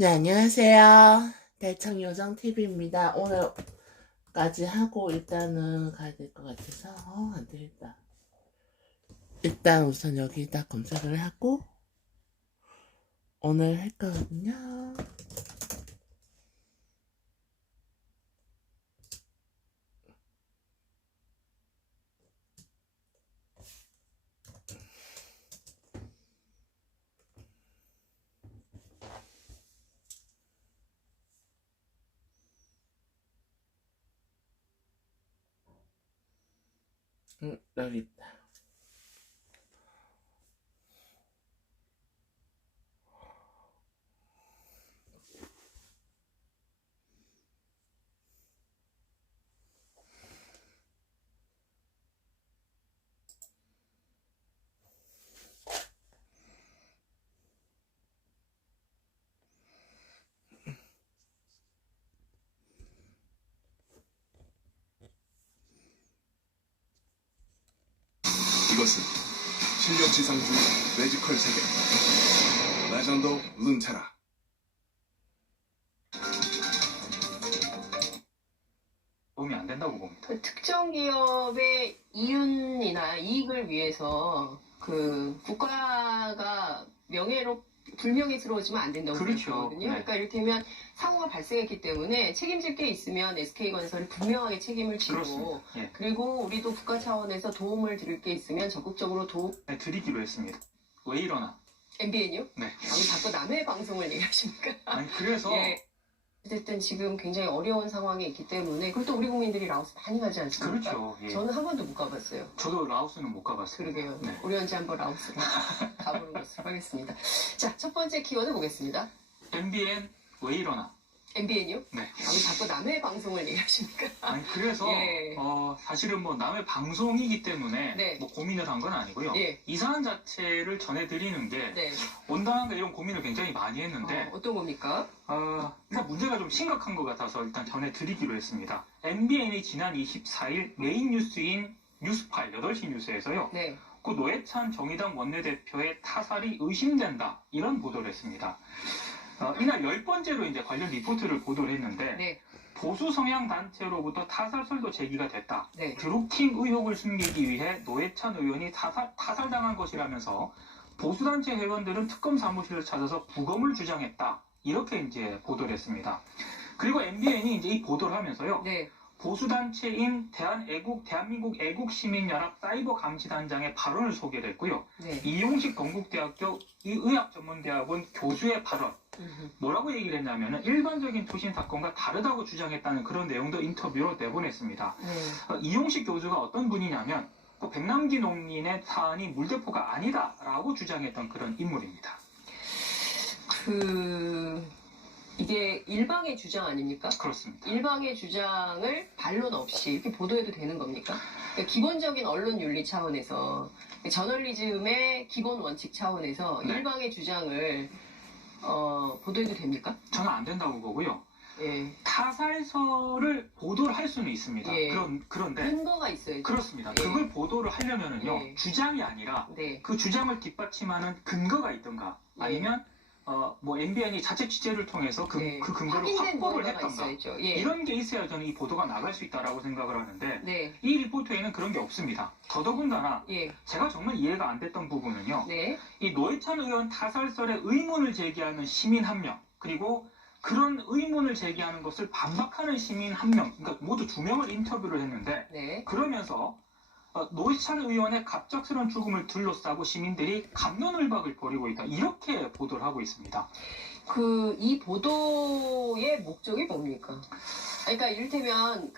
네, 안녕하세요. 대청요정TV입니다. 오늘까지 하고 일단은 가야 될 것 같아서, 안 되겠다. 일단 우선 여기다 검색을 하고, 오늘 할 거거든요. 여기 있다. 이것은 실력 지상주 매지컬 세계 레전드 룬테라. 도움이 안 된다고 봅니다. 특정 기업의 이윤이나 이익을 위해서 국가가 불명예스러워지면 안 된다고 그렇죠. 생각하거든요. 네. 그러니까 이를테면 사고가 발생했기 때문에 책임질 게 있으면 SK건설이 분명하게 책임을 지고, 그렇습니다. 예. 그리고 우리도 국가 차원에서 도움을 드릴 게 있으면 적극적으로 네, 드리기로 했습니다. 왜 이러나? MBN요? 네. 아니 자꾸 남의 방송을 얘기하십니까? 아니 그래서 예. 어쨌든 지금 굉장히 어려운 상황에 있기 때문에, 그리고 또 우리 국민들이 라오스 많이 가지 않습니까? 그렇죠. 예. 저는 한 번도 못 가봤어요. 저도 라오스는 못 가봤습니다. 그러게요. 네. 우리 언제 한번 라오스로 가보는 것으로 하겠습니다. 자, 첫 번째 키워드 보겠습니다. MBN 왜 이러나? MBN요? 네. 아니 자꾸 남의 방송을 얘기하십니까? 아니 그래서 예. 사실은 뭐 남의 방송이기 때문에 네. 뭐 고민을 한 건 아니고요. 예. 이 사안 자체를 전해드리는 게 네. 온당한가 이런 고민을 굉장히 많이 했는데 어떤 겁니까? 일단 문제가 좀 심각한 것 같아서 일단 전해드리기로 했습니다. MBN이 지난 24일 메인 뉴스인 뉴스파일 8시 뉴스에서요. 네. 그 노회찬 정의당 원내대표의 타살이 의심된다 이런 보도를 했습니다. 이날 10번째로 이제 관련 리포트를 보도를 했는데 네. 보수 성향 단체로부터 타살설도 제기가 됐다. 네. 드루킹 의혹을 숨기기 위해 노회찬 의원이 타살당한 것이라면서 보수단체 회원들은 특검 사무실을 찾아서 부검을 주장했다. 이렇게 이제 보도를 했습니다. 그리고 MBN이 이제 이 보도를 하면서요. 네. 보수단체인 대한민국 애국시민연합 사이버감시단장의 발언을 소개를 했고요. 네. 이용식 건국대학교 의학전문대학원 교수의 발언. 뭐라고 얘기를 했냐면 일반적인 투신 사건과 다르다고 주장했다는 그런 내용도 인터뷰로 내보냈습니다. 네. 이용식 교수가 어떤 분이냐면 백남기 농민의 사안이 물대포가 아니다라고 주장했던 그런 인물입니다. 이게 일방의 주장 아닙니까? 그렇습니다. 일방의 주장을 반론 없이 이렇게 보도해도 되는 겁니까? 그러니까 기본적인 언론 윤리 차원에서, 저널리즘의 기본 원칙 차원에서 네. 일방의 주장을 보도해도 됩니까? 저는 안 된다고 보고요. 예. 타살설을 보도를 할 수는 있습니다. 예. 그런데 근거가 있어야죠. 그렇습니다. 예. 그걸 보도를 하려면은요. 예. 주장이 아니라 네. 그 주장을 뒷받침하는 근거가 있던가 예. 아니면 MBN이 자체 취재를 통해서 그 근거를 확인된 확보를 무언가가 했던가 있어야죠. 예. 이런 게 있어야 저는 이 보도가 나갈 수 있다라고 생각을 하는데 네. 이 리포트에는 그런 게 없습니다. 더더군다나 예. 제가 정말 이해가 안 됐던 부분은요. 네. 이 노회찬 의원 타살설에 의문을 제기하는 시민 한 명, 그리고 그런 의문을 제기하는 것을 반박하는 시민 한 명, 그러니까 모두 2명을 인터뷰를 했는데 네. 그러면서 노회찬 의원의 갑작스러운 죽음을 둘러싸고 시민들이 갑론을박을 벌이고 있다. 이렇게 보도를 하고 있습니다. 이 보도의 목적이 뭡니까? 그러니까 이를테면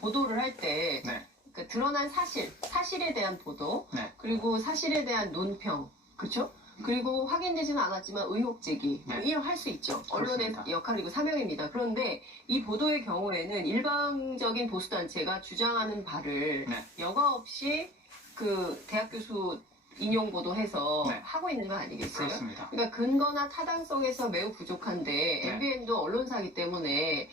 보도를 할 때 네. 드러난 사실에 대한 보도, 네. 그리고 사실에 대한 논평, 그렇죠? 그리고 확인되지는 않았지만 의혹 제기, 네. 이런 할 수 있죠. 언론의 그렇습니다. 역할이고 사명입니다. 그런데 이 보도의 경우에는 일방적인 보수단체가 주장하는 바를 네. 여과 없이 대학 교수 인용 보도해서 네. 하고 있는 거 아니겠어요? 그렇습니다. 그러니까 근거나 타당성에서 매우 부족한데, 네. MBN도 언론사기 때문에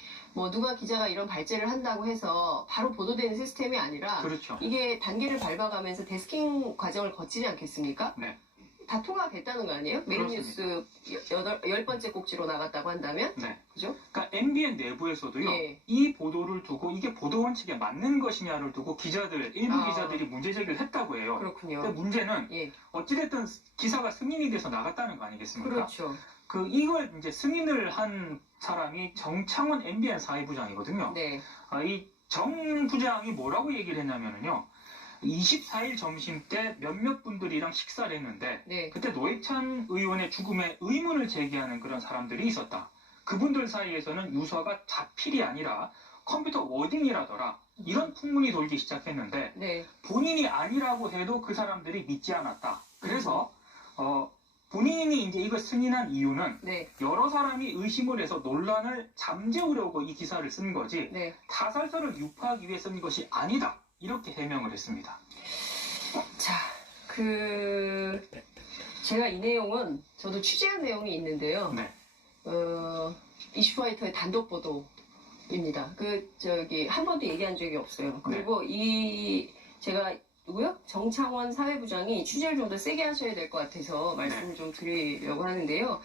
누가 기자가 이런 발제를 한다고 해서 바로 보도되는 시스템이 아니라 그렇죠. 이게 단계를 밟아가면서 데스킹 과정을 거치지 않겠습니까? 네. 다 통화가 됐다는 거 아니에요? 메인뉴스 10번째 꼭지로 나갔다고 한다면? 네. 그죠? 그러니까 MBN 내부에서도요. 예. 이 보도를 두고 이게 보도 원칙에 맞는 것이냐를 두고 일부 아. 기자들이 문제 제기를 했다고 해요. 그렇군요. 근데 문제는 예. 어찌됐든 기사가 승인이 돼서 나갔다는 거 아니겠습니까? 그렇죠. 이걸 이제 승인을 한 사람이 정창원 MBN 사회부장이거든요. 네. 이 정 부장이 뭐라고 얘기를 했냐면요. 24일 점심 때 몇몇 분들이랑 식사를 했는데 네. 그때 노회찬 의원의 죽음에 의문을 제기하는 그런 사람들이 있었다. 그분들 사이에서는 유서가 자필이 아니라 컴퓨터 워딩이라더라. 이런 풍문이 돌기 시작했는데 네. 본인이 아니라고 해도 그 사람들이 믿지 않았다. 그래서 본인이 이제 이걸 승인한 이유는 네. 여러 사람이 의심을 해서 논란을 잠재우려고 이 기사를 쓴 거지 네. 타살설을 유포하기 위해 쓴 것이 아니다. 이렇게 해명을 했습니다. 자, 제가 이 내용은 저도 취재한 내용이 있는데요. 네. 이슈파이터의 단독 보도입니다. 한 번도 얘기한 적이 없어요. 그리고 제가 누구요? 정창원 사회부장이 취재를 좀 더 세게 하셔야 될 것 같아서 말씀을 좀 드리려고 하는데요.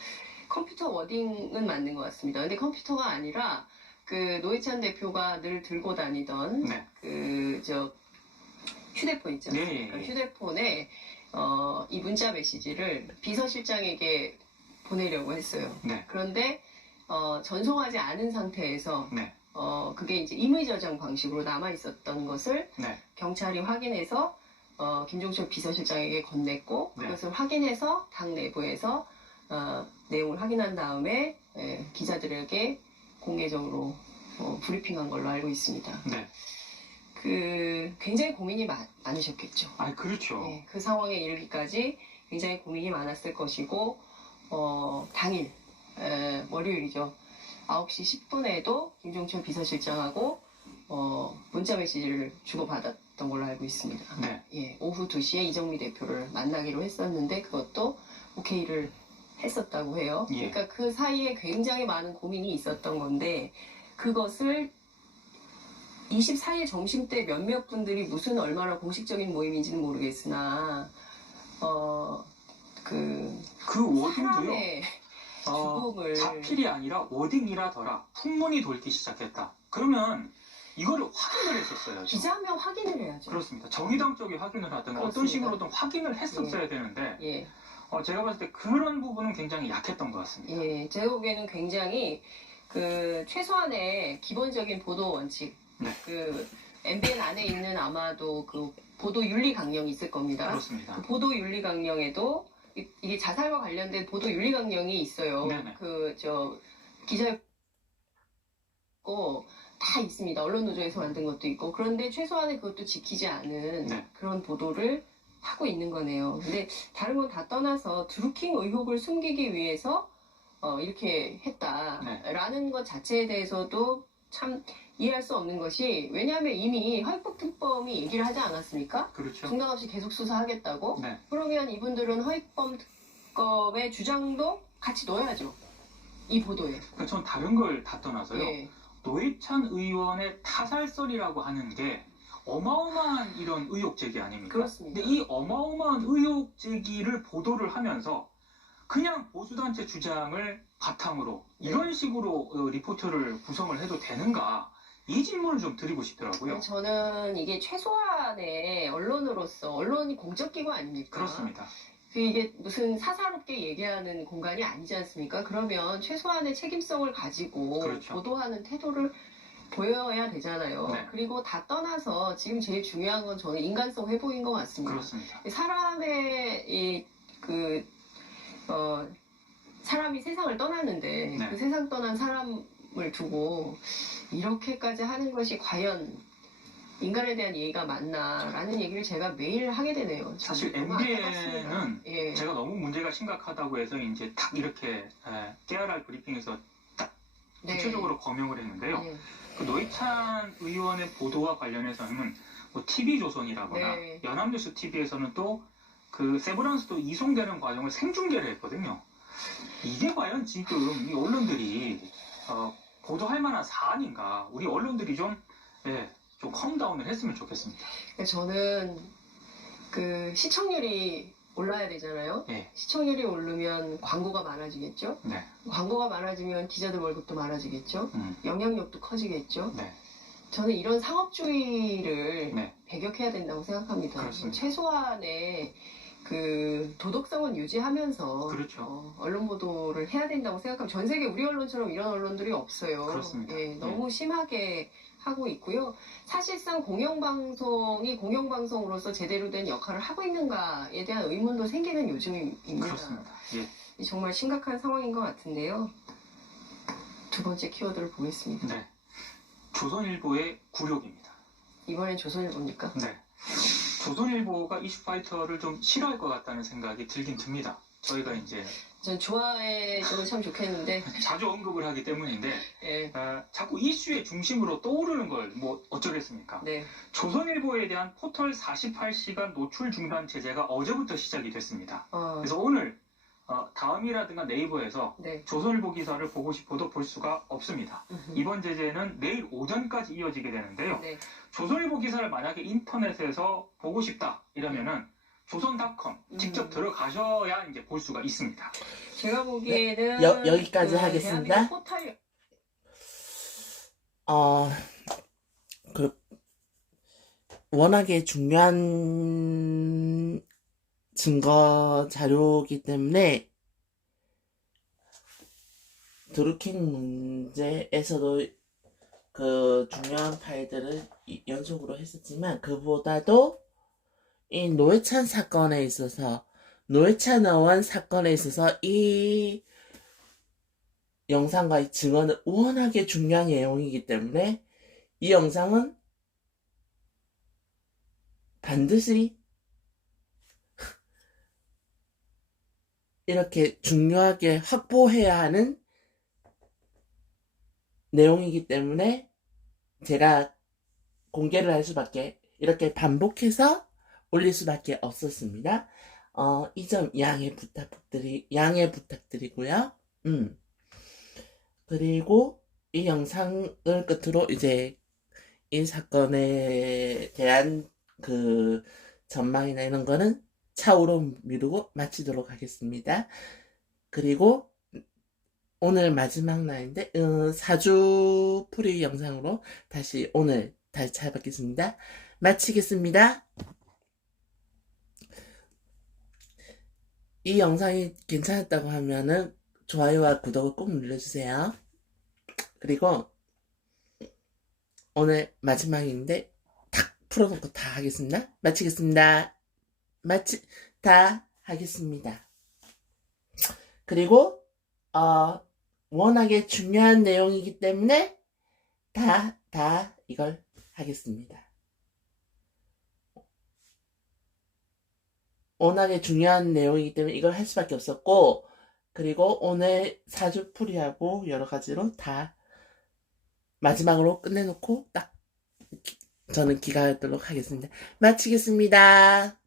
컴퓨터 워딩은 맞는 것 같습니다. 근데 컴퓨터가 아니라 노회찬 대표가 늘 들고 다니던 네. 휴대폰 있죠. 네. 휴대폰에 이 문자 메시지를 비서실장에게 보내려고 했어요. 네. 그런데 전송하지 않은 상태에서 네. 그게 이제 임의 저장 방식으로 남아 있었던 것을 네. 경찰이 확인해서 김종철 비서실장에게 건넸고 네. 그것을 확인해서 당 내부에서 내용을 확인한 다음에 기자들에게 공개적으로 브리핑한 걸로 알고 있습니다. 네. 굉장히 고민이 많으셨겠죠. 그렇죠. 네, 그 상황에 이르기까지 굉장히 고민이 많았을 것이고 당일 월요일이죠. 9시 10분에도 김종철 비서실장하고 문자 메시지를 주고받았던 걸로 알고 있습니다. 네. 예, 오후 2시에 이정미 대표를 만나기로 했었는데 그것도 오케이를 했었다고 해요. 예. 그러니까 그 사이에 굉장히 많은 고민이 있었던 건데 그것을 24일 점심 때 몇몇 분들이 무슨 얼마나 공식적인 모임인지는 모르겠으나 그 워딩도요. 사람의 죽음을 자필이 아니라 워딩이라더라. 풍문이 돌기 시작했다. 그러면 이거를 확인을 했었어야죠. 기자면 확인을 해야죠. 그렇습니다. 정의당 쪽이 확인을 하든 어떤 그렇습니다. 식으로든 확인을 했었어야 되는데 예. 제가 봤을 때 그런 부분은 굉장히 약했던 것 같습니다. 예, 제가 보기에는 굉장히 최소한의 기본적인 보도 원칙, 네. MBN 안에 있는 아마도 보도 윤리 강령이 있을 겁니다. 그렇습니다. 보도 윤리 강령에도 이게 자살과 관련된 보도 윤리 강령이 있어요. 네네. 기자 다 있습니다. 언론노조에서 만든 것도 있고 그런데 최소한의 그것도 지키지 않은 네. 그런 보도를 하고 있는 거네요. 근데 다른 건 다 떠나서 드루킹 의혹을 숨기기 위해서 이렇게 했다라는 것 자체에 대해서도 참 이해할 수 없는 것이 왜냐하면 이미 허익범 특검이 얘기를 하지 않았습니까? 그렇죠. 중단 없이 계속 수사하겠다고. 네. 그러면 이분들은 허익범 특검의 주장도 같이 넣어야죠. 이 보도에. 그러니까 전 다른 걸 다 떠나서요. 예. 노회찬 의원의 타살설이라고 하는 게 어마어마한 이런 의혹 제기 아닙니까? 그렇습니다. 근데 이 어마어마한 의혹 제기를 보도를 하면서 그냥 보수단체 주장을 바탕으로 이런 식으로 리포트를 구성을 해도 되는가? 이 질문을 좀 드리고 싶더라고요. 저는 이게 최소한의 언론으로서 언론이 공적기구 아닙니까? 그렇습니다. 이게 무슨 사사롭게 얘기하는 공간이 아니지 않습니까? 그러면 최소한의 책임성을 가지고 그렇죠. 보도하는 태도를 보여야 되잖아요. 네. 그리고 다 떠나서 지금 제일 중요한 건 저는 인간성 회복인 것 같습니다. 그렇습니다. 사람의 사람이 세상을 떠났는데 네. 그 세상 떠난 사람을 두고 이렇게까지 하는 것이 과연 인간에 대한 예의가 맞나라는 얘기를 제가 매일 하게 되네요. 사실 너무 안타깝습니다. MBN은 예. 제가 너무 문제가 심각하다고 해서 이제 딱 이렇게 깨알알 브리핑에서 딱 네. 구체적으로 거명을 했는데요. 네. 그 노회찬 의원의 보도와 관련해서는 뭐 TV조선이라거나 네. 연합뉴스 TV에서는 또 그 세브란스도 이송되는 과정을 생중계를 했거든요. 이게 과연 지금 이 언론들이 보도할 만한 사안인가? 우리 언론들이 좀 컴다운을 했으면 좋겠습니다. 저는 시청률이 올라야 되잖아요. 예. 시청률이 오르면 광고가 많아지겠죠. 네. 광고가 많아지면 기자들 월급도 많아지겠죠. 음. 영향력도 커지겠죠. 네. 저는 이런 상업주의를 네. 배격해야 된다고 생각합니다. 그렇습니다. 최소한의 그 도덕성은 유지하면서 그렇죠. 언론 보도를 해야 된다고 생각하면 전 세계 우리 언론처럼 이런 언론들이 없어요. 그렇습니다. 예, 너무 심하게 하고 있고요. 사실상 공영방송이 공영방송으로서 제대로 된 역할을 하고 있는가에 대한 의문도 생기는 요즘입니다. 그렇습니다. 예. 정말 심각한 상황인 것 같은데요. 두 번째 키워드를 보겠습니다. 네. 조선일보의 굴욕입니다. 이번엔 조선일보입니까? 네. 조선일보가 이슈파이터를 좀 싫어할 것 같다는 생각이 들긴 듭니다. 저희가 이제 전 좋아해주면 참 좋겠는데 자주 언급을 하기 때문인데 예, 자꾸 이슈의 중심으로 떠오르는 걸 뭐 어쩌겠습니까? 네. 조선일보에 대한 포털 48시간 노출 중단 제재가 어제부터 시작이 됐습니다. 어, 그래서 오늘 다음이라든가 네이버에서 네. 조선일보 기사를 보고 싶어도 볼 수가 없습니다. 이번 제재는 내일 오전까지 이어지게 되는데요. 네. 조선일보 기사를 만약에 인터넷에서 보고 싶다 이러면은 조선닷컴 직접 들어가셔야 이제 볼 수가 있습니다. 제가 보기에는 여기까지 하겠습니다. 대한민국 포털 워낙에 중요한 증거 자료이기 때문에 드루킹 문제에서도 그 중요한 파일들을 연속으로 했었지만 그보다도 이 노회찬 사건에 있어서 노회찬 의원 사건에 있어서 이 영상과의 증언은 워낙에 중요한 내용이기 때문에 이 영상은 반드시 이렇게 중요하게 확보해야 하는 내용이기 때문에 제가 공개를 할 수밖에 이렇게 반복해서 올릴 수밖에 없었습니다. 이 점 양해 부탁드리고요. 그리고 이 영상을 끝으로 이제 이 사건에 대한 그 전망이나 이런 거는 차후로 미루고 마치도록 하겠습니다. 그리고 오늘 마지막 날인데 4주 풀이 영상으로 다시 오늘 다시 찾아뵙겠습니다. 마치겠습니다. 이 영상이 괜찮았다고 하면은 좋아요와 구독을 꼭 눌러주세요. 그리고 오늘 마지막인데 탁 풀어놓고 다 하겠습니다. 마치겠습니다. 다 하겠습니다. 그리고 워낙에 중요한 내용이기 때문에 다 이걸 하겠습니다. 워낙에 중요한 내용이기 때문에 이걸 할 수밖에 없었고, 그리고 오늘 4주 풀이하고 여러 가지로 다 마지막으로 끝내놓고 딱 저는 기가하도록 하겠습니다. 마치겠습니다.